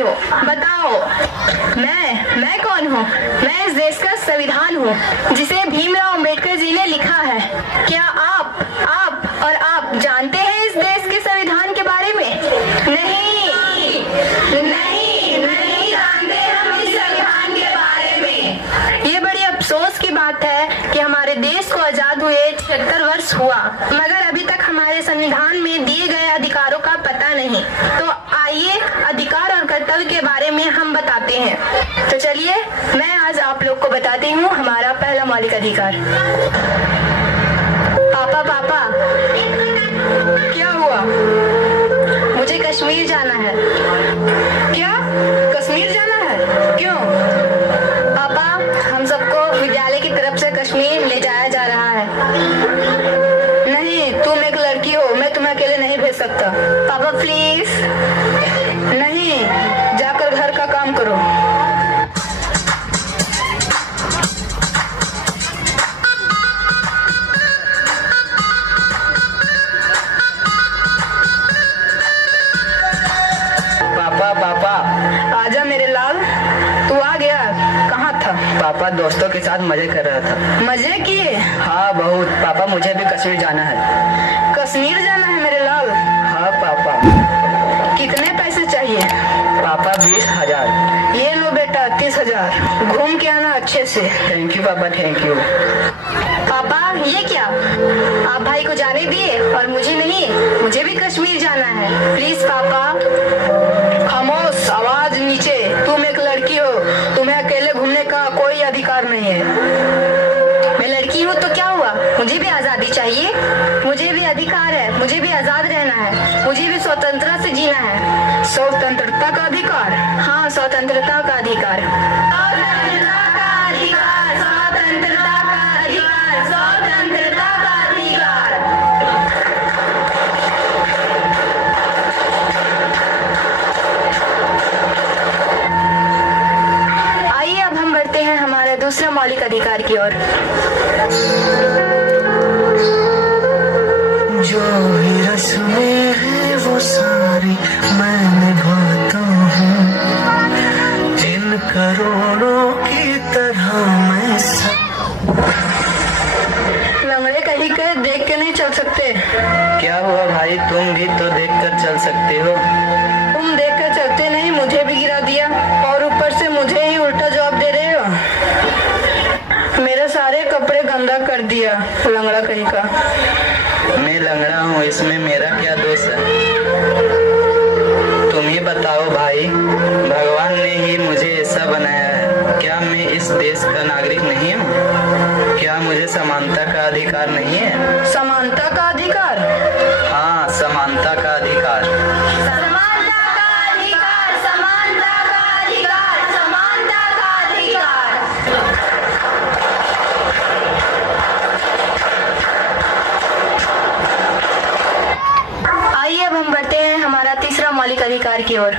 हो? बताओ। मैं कौन हूँ? मैं इस देश का संविधान हूँ, जिसे भीमराव अंबेडकर जी ने लिखा है। क्या आप और आप जानते हैं इस देश के संविधान के बारे में? नहीं जानते हम इस संविधान के बारे में। ये बड़ी अफसोस की बात है कि हमारे देश को आजाद हुए 76 वर्ष हुआ, मगर अभी तक हमारे संविधान में दिए गए अधिकारों का पता नहीं। तो आइए अधिकार और कर्तव्य के बारे में हम बताते हैं। तो चलिए मैं आज आप लोग को बताती हूँ हमारा पहला मौलिक अधिकार। पापा क्या हुआ? मुझे कश्मीर जाना है। क्या? कश्मीर जाना है? क्यों? पापा, हम सबको विद्यालय की तरफ से कश्मीर ले जाया जा रहा है। नहीं, तुम एक लड़की हो, मैं तुम्हें अकेले नहीं भेज सकता। पापा प्लीज। नहीं, जाकर घर का काम करो। पापा आजा मेरे लाल, तू आ गया। कहाँ था? पापा दोस्तों के साथ मजे कर रहा था। मजे किए? हाँ बहुत। पापा मुझे भी कश्मीर जाना है। कश्मीर जाना है मेरे लाल? हाँ पापा। कितने पैसे चाहिए? पापा 20,000। ये लो बेटा 30,000। घूम के आना अच्छे से। थैंक यू पापा, थैंक यू। पापा ये क्या? आप भाई को जाने दिए और मुझे नहीं? मुझे भी कश्मीर जाना है। प्लीज पापा। खामोश, आवाज नीचे। तुम एक लड़की हो, तुम्हें अकेले घूमने का कोई अधिकार नहीं है। मैं लड़की हूँ तो क्या हुआ? मुझे भी आजादी चाहिए। मुझे भी अधिकार है, मुझे भी आजाद रहना है, मुझे भी स्वतंत्रता से जीना है। स्वतंत्रता का अधिकार? हाँ, स्वतंत्रता का अधिकार। स्वतंत्रता का अधिकार, स्वतंत्रता का अधिकार, स्वतंत्रता का अधिकार। आइए अब हम बढ़ते हैं हमारे दूसरे मौलिक अधिकार की ओर। जो भी रस्में हैं वो सारी मैं निभाता हूँ, इन करोड़ों की तरह मैं लंगड़े कहीं के देख के नहीं चल सकते। क्या हुआ भाई, तुम भी तो देख कर चल सकते हो। तुम देख कर चलते नहीं, मुझे भी गिरा दिया और ऊपर से मुझे ही उल्टा जवाब दे रहे हो। मेरे सारे कपड़े गंदा कर दिया, लंगड़ा कहीं का। मैं लंगड़ा हूँ, इसमें मेरा क्या दोष है? तुम ही बताओ भाई, भगवान ने ही मुझे ऐसा बनाया है। क्या मैं इस देश का नागरिक नहीं हूँ? क्या मुझे समानता का अधिकार नहीं है? समानता का अधिकार? हाँ, समानता का अधिकार। समानता का अधिकार, समानता का अधिकार, समानता का अधिकार। आइए अब हम बढ़ते हैं हमारा तीसरा मौलिक अधिकार की ओर।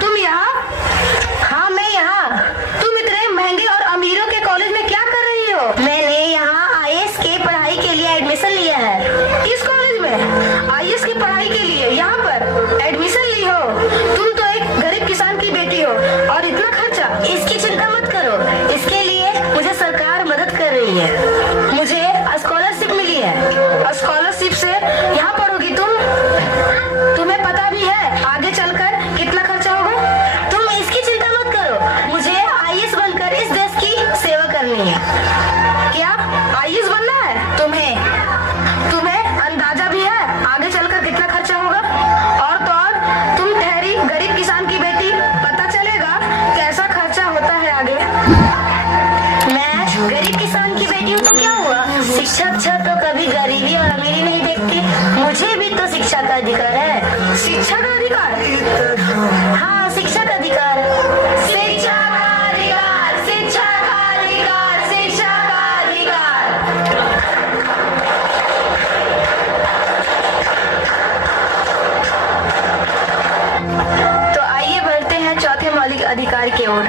तुम यहाँ? हाँ मैं यहाँ। तुम इतने महंगे और अमीरों के कॉलेज में क्या कर रही हो? मैंने यहाँ आईएएस के पढ़ाई के लिए एडमिशन लिया है। इस कॉलेज में आईएएस की पढ़ाई के लिए यहाँ पर एडमिशन ली हो? तुम तो एक गरीब किसान की बेटी हो और इतना खर्चा। इसकी चिंता मत करो, इसके लिए मुझे सरकार मदद कर रही है। मुझे स्कॉलरशिप मिली है। स्कॉलरशिप से यहाँ पढ़ोगी तुम। तुम्हें पता भी है आगे चलकर कितना खर्चा होगा। तुम इसकी चिंता मत करो, मुझे आईएएस बनकर इस देश की सेवा करनी है। क्या आईएएस बनना है तुम्हें अंदाजा भी है आगे चलकर कितना खर्चा होगा? और तो और तुम ठहरी गरीब किसान की बेटी, पता चलेगा कैसा खर्चा होता है आगे। मैं गरीब किसान की बेटी हूँ तो क्या हुआ? शिक्षा तो कभी गरीबी और अमीरी नहीं देखती। मुझे भी तो शिक्षा का अधिकार है। शिक्षा का अधिकार? हाँ, शिक्षा का अधिकार। शिक्षा का अधिकार, शिक्षा का अधिकार, शिक्षा का अधिकार। तो आइए बढ़ते हैं चौथे मौलिक अधिकार की ओर।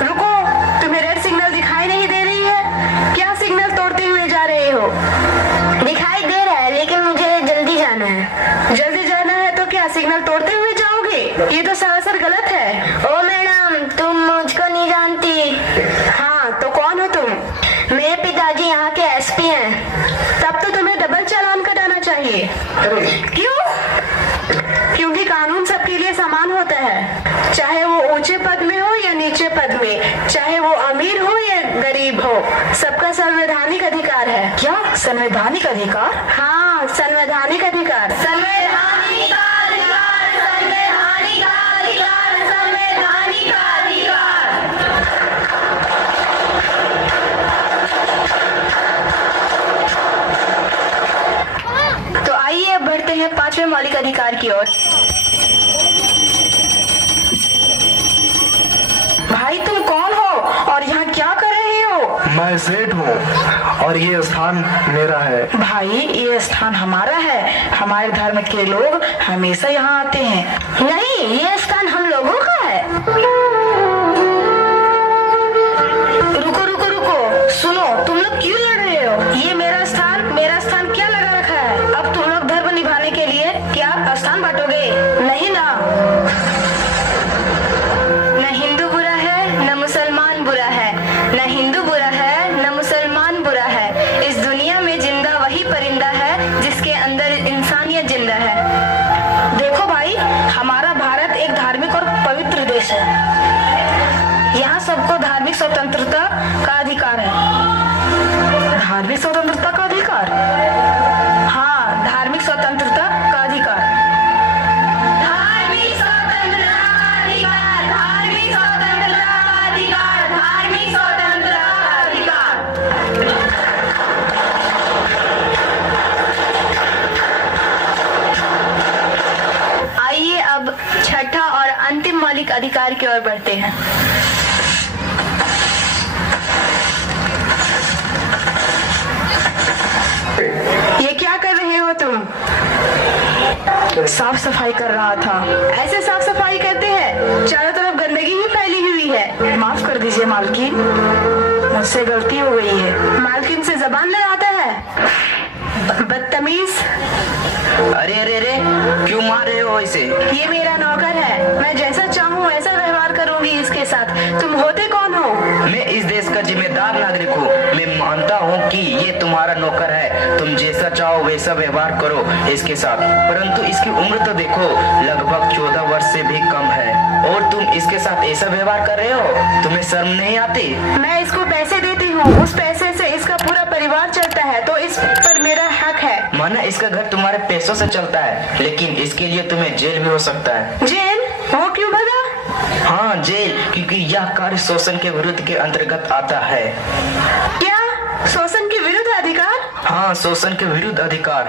रुको, तुम्हें रेड सिग्नल दिखाई नहीं दे रही है? क्या सिग्नल तोड़ते हुए जा रहे हो? चाहिए। क्यों? क्योंकि कानून सबके लिए समान होता है, चाहे वो ऊंचे पद में हो या नीचे पद में, चाहे वो अमीर हो या गरीब हो, सबका संवैधानिक अधिकार है। क्या संवैधानिक अधिकार? हाँ, संवैधानिक अधिकार। संवैधानिक अधिकार, संवैधानिक अधिकार, संवैधानिक अधिकार। तो आइए अब बढ़ते हैं 5वें मौलिक अधिकार की ओर। भाई तुम कौन हो और यहाँ क्या कर रहे हो? मैं सेठ हूँ और ये स्थान मेरा है। भाई ये स्थान हमारा है, हमारे धर्म के लोग हमेशा यहाँ आते हैं। नहीं, ये स्थान हम लोगों का है। रुको रुको रुको, सुनो, तुम लोग क्यों लड़ रहे हो? ये मेरा स्थान क्या लगा रखा है? अब तुम लोग धर्म निभाने के लिए क्या स्थान बांटोगे? नहीं ना। न हिंदू बुरा है, न मुसलमान बुरा है, न हिंदू बुरा है, न मुसलमान बुरा है। इस दुनिया में जिंदा वही परिंदा है जिसके अंदर इंसानियत जिंदा है। देखो भाई, हमारा भारत एक धार्मिक और पवित्र देश है। यहाँ सबको धार्मिक स्वतंत्रता का अधिकार है। धार्मिक स्वतंत्रता का अधिकार? हाँ, धार्मिक स्वतंत्रता का अधिकार। धार्मिक स्वतंत्रता का अधिकार, धार्मिक स्वतंत्रता का अधिकार, धार्मिक स्वतंत्रता का अधिकार। आइए अब छठा और अंतिम मौलिक अधिकार की ओर बढ़ते हैं। ये क्या कर रहे हो तुम? साफ सफाई कर रहा था। ऐसे साफ सफाई करते हैं? चारों तरफ गंदगी ही फैली हुई है। माफ कर दीजिए मालकिन, मुझसे गलती हो गई है। मालकिन से जबान लड़ाता है, बदतमीज। अरे अरे अरे, क्यों मार रहे हो इसे? ये मेरा नौकर है, मैं जैसा चाहूँ वैसा व्यवहार करूंगी इसके साथ। तुम होते कौन हो? मैं इस देश का जिम्मेदार नागरिक हूँ। मैं मानता हूँ कि ये तुम्हारा नौकर है, तुम जैसा चाहो वैसा व्यवहार करो इसके साथ। परंतु इसकी उम्र तो देखो, लगभग 14 वर्ष से भी कम है और तुम इसके साथ ऐसा व्यवहार कर रहे हो। तुम्हें शर्म नहीं आती? मैं इसको पैसे देती हूँ, उस पैसे से इसका पूरा परिवार चलता है, तो इस पर मेरा हक है। माना इसका घर तुम्हारे पैसों से चलता है, लेकिन इसके लिए तुम्हें जेल भी हो सकता है। जेल? वो क्यों भगा? हाँ, जेल, क्योंकि यह कार्य शोषण के विरुद्ध के अंतर्गत आता है। क्या? शोषण के विरुद्ध अधिकार? हाँ, शोषण के विरुद्ध अधिकार।